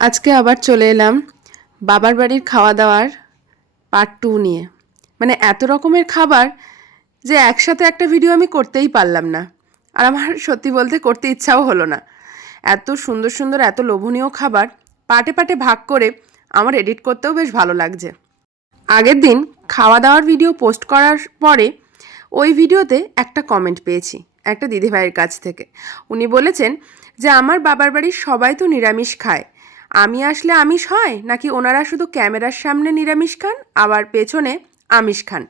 আজকে আবার চলে এলাম বাবার বাড়ির খাওয়া দাওয়ার পার্ট 2 নিয়ে। মানে এত রকমের খাবার যে একসাথে একটা ভিডিও আমি করতেই পারলাম না, আর আমার সত্যি বলতে করতে ইচ্ছাও হলো না। এত সুন্দর সুন্দর এত লোভনীয় খাবার পার্টে পার্টে ভাগ করে আমার এডিট করতেও বেশ ভালো লাগছে। আগের দিন খাওয়া দাওয়ার ভিডিও পোস্ট করার পরে ওই ভিডিওতে একটা কমেন্ট পেয়েছি একটা দিদিভাইয়ের কাছ থেকে। উনি বলেছেন যে আমার বাবার বাড়ির সবাই তো নিরামিষ খায়, আমি আসলে আমিষ হয় নাকি ওনারা শুধু ক্যামেরার সামনে নিরামিষ খান আবার পেছনে আমিষ খান।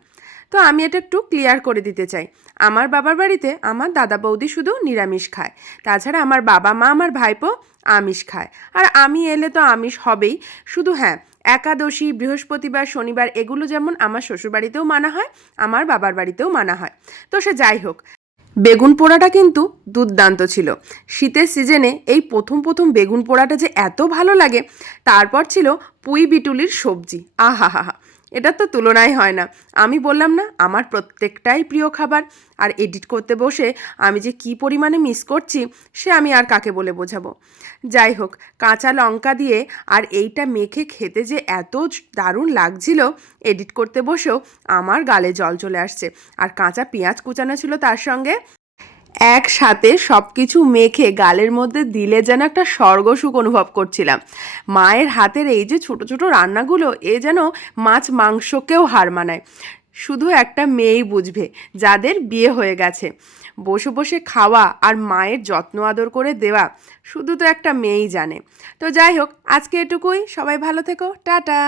তো আমি এটা একটু ক্লিয়ার করে দিতে চাই। আমার বাবার বাড়িতে আমার দাদা বৌদি শুধু নিরামিষ খায়, তাছাড়া আমার বাবা মা আমার ভাইপো আমিষ খায়। আর আমি এলে তো আমিষ হবেই, শুধু হ্যাঁ একাদশী বৃহস্পতিবার শনিবার এগুলো যেমন আমার শ্বশুরবাড়িতেও মানা হয়, আমার বাবার বাড়িতেও মানা হয়। তো সে যাই হোক, বেগুন পোড়াটা কিন্তু দুর্দান্ত ছিল। শীতের সিজনে এই প্রথম প্রথম বেগুন পোড়াটা যে এত ভালো লাগে। তারপর ছিল পুঁই বিটুলির সবজি, আহা হা হা, এটার তো তুলনাই হয় না। আমি বললাম না আমার প্রত্যেকটাই প্রিয় খাবার, আর এডিট করতে বসে আমি যে কি পরিমাণে মিস করছি সে আমি আর কাকে বলে বোঝাবো। যাই হোক, কাঁচা লঙ্কা দিয়ে আর এইটা মেখে খেতে যে এত দারুণ লাগছিল, এডিট করতে বসেও আমার গালে জল চলে আসছে। আর কাঁচা পেঁয়াজ কুচানো ছিল তার সঙ্গে, একসাথে সব কিছু মেখে গালের মধ্যে দিলে যেন একটা স্বর্গসুখ অনুভব করছিলাম। মায়ের হাতের এই যে ছোট ছোট রান্নাগুলো, এ যেন মাছ মাংসকেও হার মানায়। শুধু একটা মেয়েই বুঝবে, যাদের বিয়ে হয়ে গেছে। বসে বসে খাওয়া আর মায়ের যত্ন আদর করে দেওয়া শুধু তো একটা মেয়েই জানে। তো যাই হোক, আজকে এটুকুই। সবাই ভালো থেকো, টাটা।